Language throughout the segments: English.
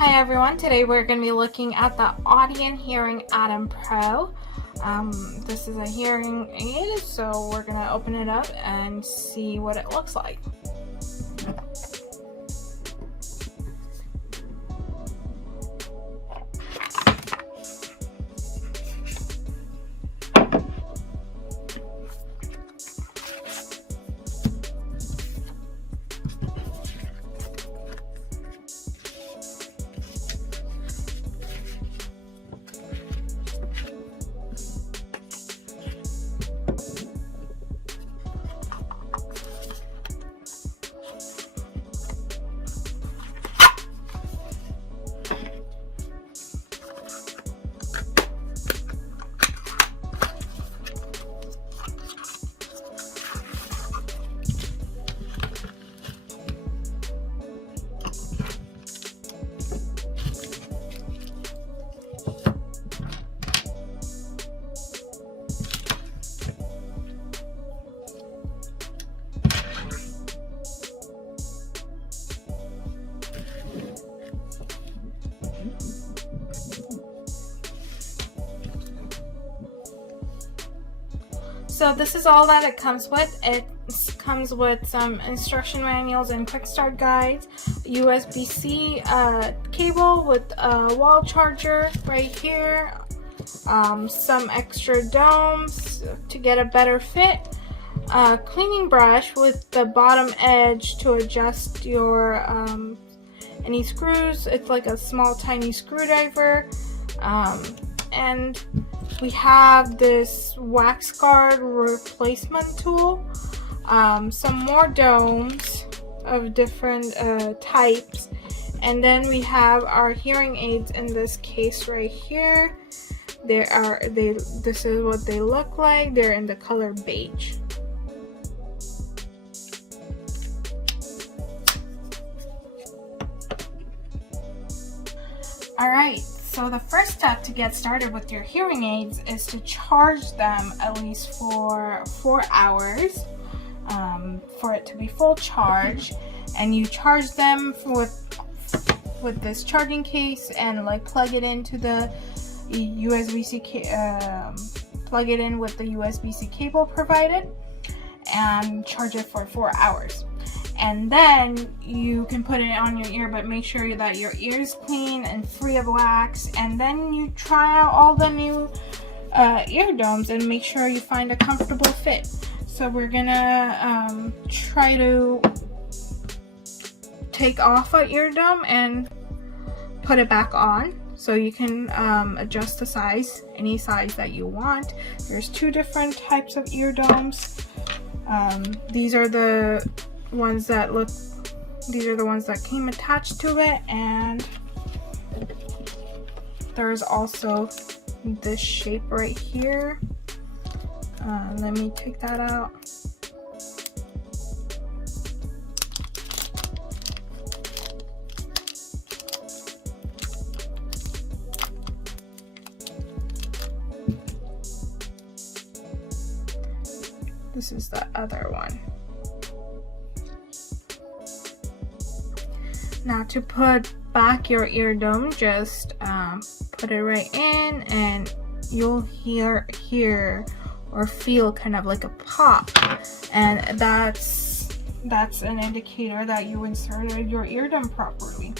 Hi everyone, today we're going to be looking at the Audien Hearing Add-in Pro. This is a hearing aid, so we're going to open it up and see what it looks like. So this is all that it comes with. It comes with some instruction manuals and quick start guides, USB-C cable with a wall charger right here, some extra domes to get a better fit, a cleaning brush with the bottom edge to adjust your any screws. It's like a small tiny screwdriver, and we have this wax guard replacement tool, some more domes of different types, and then we have our hearing aids in this case right here. This is what they look like. They're in the color beige. Alright, so the first step to get started with your hearing aids is to charge them at least for 4 hours for it to be full charge, and you charge them with this charging case and like plug it into the USB-C plug it in with the USB-C cable provided and charge it for 4 hours. And then you can put it on your ear, but make sure that your ear is clean and free of wax. And then you try out all the new ear domes and make sure you find a comfortable fit. So we're gonna try to take off an ear dome and put it back on. So you can adjust the size, any size that you want. There's 2 different types of ear domes. These are the ones that came attached to it, and there's also this shape right here. Let me take that out. This is the other one. Now to put back your ear dome, just put it right in, and you'll hear or feel kind of like a pop, and that's an indicator that you inserted your ear dome properly.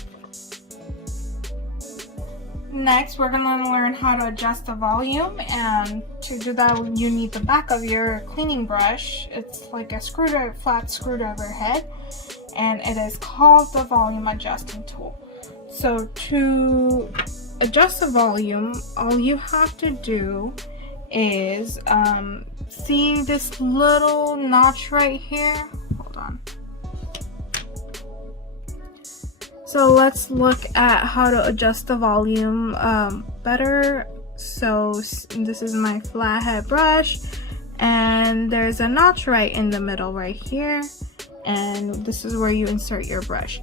Next, we're going to learn how to adjust the volume, and to do that you need the back of your cleaning brush. It's like a flat screwdriver head, and it is called the volume adjusting tool. So to adjust the volume, all you have to do is see this little notch right here. Hold on. So let's look at how to adjust the volume better. So this is my flathead brush, and there's a notch right in the middle right here, and this is where you insert your brush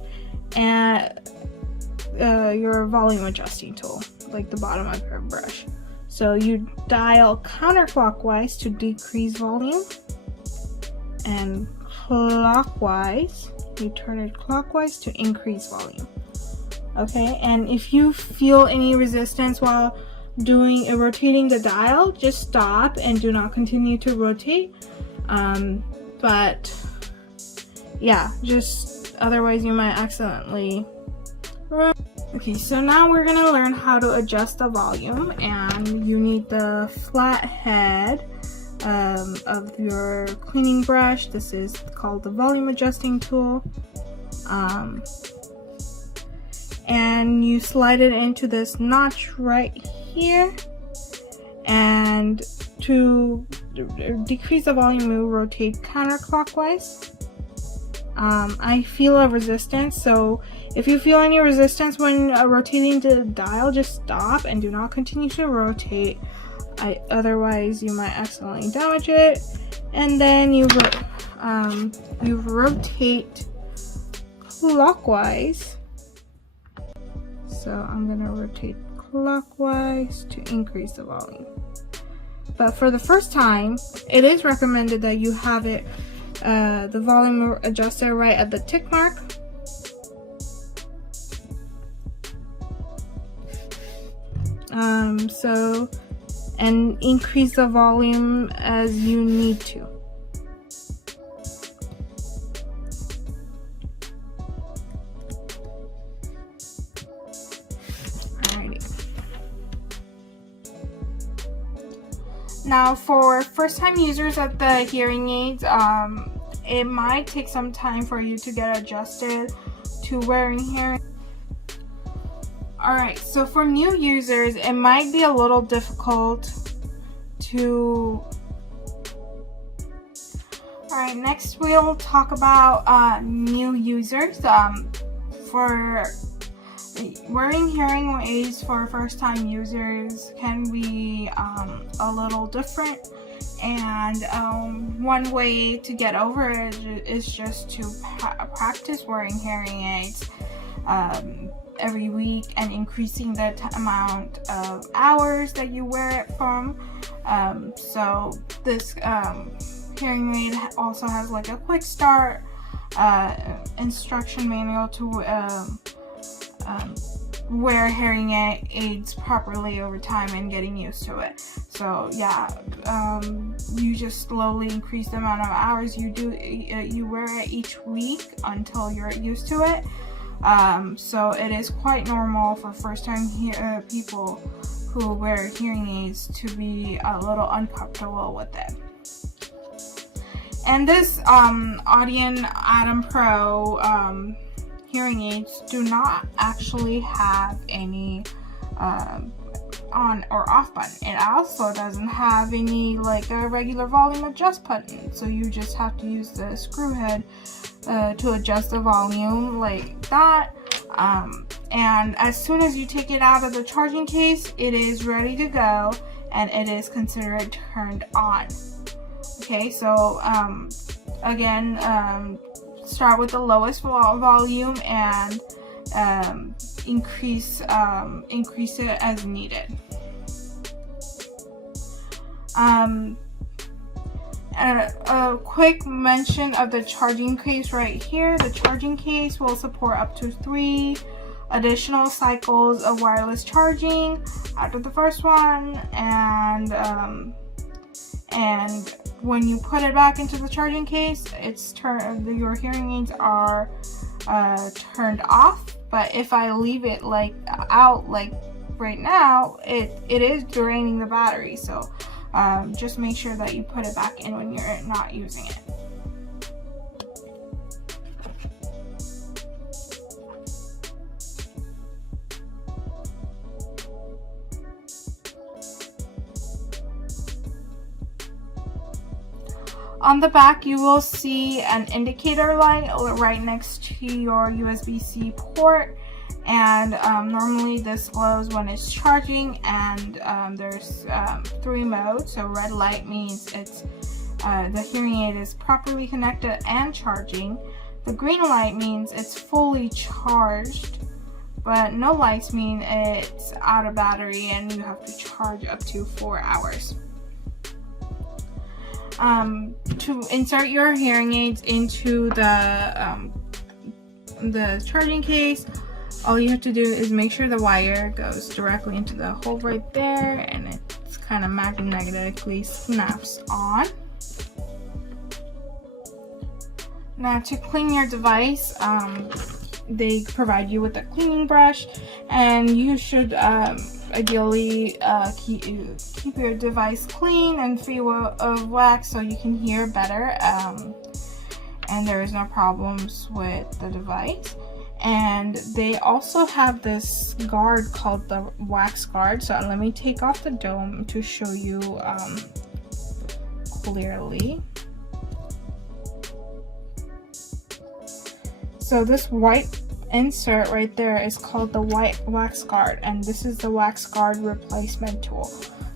and your volume adjusting tool, like the bottom of your brush. So you dial counterclockwise to decrease volume, and clockwise, you turn it clockwise to increase volume. Okay, and if you feel any resistance while rotating the dial, just stop and do not continue to rotate. But yeah, just otherwise you might accidentally. Okay, so now we're gonna learn how to adjust the volume, and you need the flat head of your cleaning brush. This is called the volume adjusting tool. And you slide it into this notch right here, and to decrease the volume, we will rotate counterclockwise. I feel a resistance, so if you feel any resistance when rotating the dial, just stop and do not continue to rotate. Otherwise you might accidentally damage it. And then you rotate clockwise. So I'm gonna rotate clockwise to increase the volume. But for the first time, it is recommended that you have it the volume adjuster right at the tick mark. And increase the volume as you need to. Now, for first-time users of the hearing aids, it might take some time for you to get adjusted to wearing hearing. Alright, so for new users, it might be a little difficult to... Alright, next we'll talk about new users. For wearing hearing aids for first-time users can be a little different, and one way to get over it is just to practice wearing hearing aids every week and increasing the amount of hours that you wear it from. So this hearing aid also has like a quick start instruction manual to wear hearing aids properly over time and getting used to it. So yeah, you just slowly increase the amount of hours you wear it each week until you're used to it. So it is quite normal for first-time people who wear hearing aids to be a little uncomfortable with it. And this Audien Atom Pro hearing aids do not actually have any on or off button. It also doesn't have any like a regular volume adjust button, so you just have to use the screw head to adjust the volume like that. And as soon as you take it out of the charging case, it is ready to go and it is considered turned on. Okay, so again, start with the lowest volume and increase it as needed. A quick mention of the charging case right here. The charging case will support up to 3 additional cycles of wireless charging after the first one, and when you put it back into the charging case, your hearing aids are turned off. But if I leave it like out like right now, it is draining the battery. So just make sure that you put it back in when you're not using it. On the back, you will see an indicator light right next to your USB-C port, and normally this glows when it's charging, and there's 3 modes. So red light means it's the hearing aid is properly connected and charging. The green light means it's fully charged, but no lights mean it's out of battery and you have to charge up to 4 hours. To insert your hearing aids into the charging case, all you have to do is make sure the wire goes directly into the hole right there, and it's kind of magnetically snaps on. Now to clean your device, they provide you with a cleaning brush, and you should ideally keep your device clean and free of wax so you can hear better, and there is no problems with the device. And they also have this guard called the wax guard. So let me take off the dome to show you clearly. So this white insert right there is called the white wax guard, and this is the wax guard replacement tool.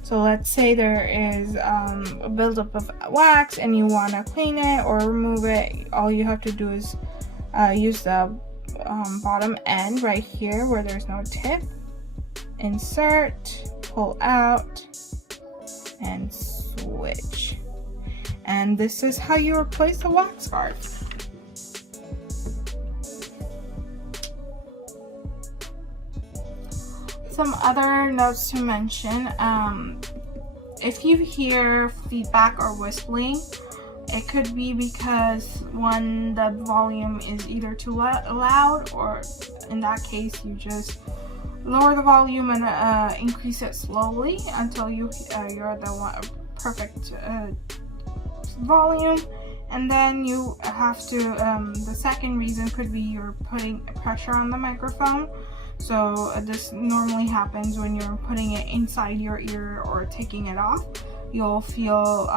So let's say there is a buildup of wax and you want to clean it or remove it. All you have to do is use the bottom end right here where there's no tip, insert, pull out, and switch. And this is how you replace the wax guard. Some other notes to mention, if you hear feedback or whistling, it could be because one, the volume is either too loud, or in that case you just lower the volume and increase it slowly until you're the perfect volume. And then you have to, the second reason could be you're putting pressure on the microphone. So this normally happens when you're putting it inside your ear or taking it off. You'll feel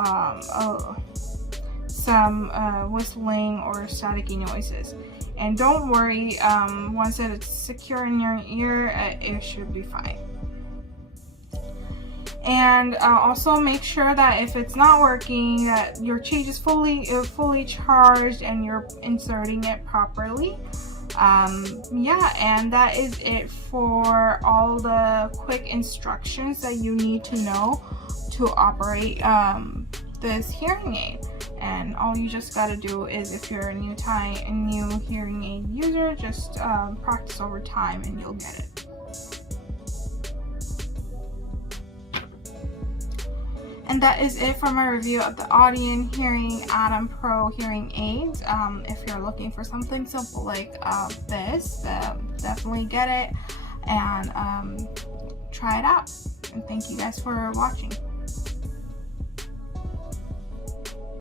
some whistling or staticky noises. And don't worry, once it's secure in your ear, it should be fine. And also make sure that if it's not working, that your cage is fully charged and you're inserting it properly. Yeah, and that is it for all the quick instructions that you need to know to operate this hearing aid. And all you just got to do is, if you're a new hearing aid user, just practice over time and you'll get it. And that is it for my review of the Audien Hearing Atom Pro hearing aids. If you're looking for something simple like this, definitely get it and try it out. And thank you guys for watching.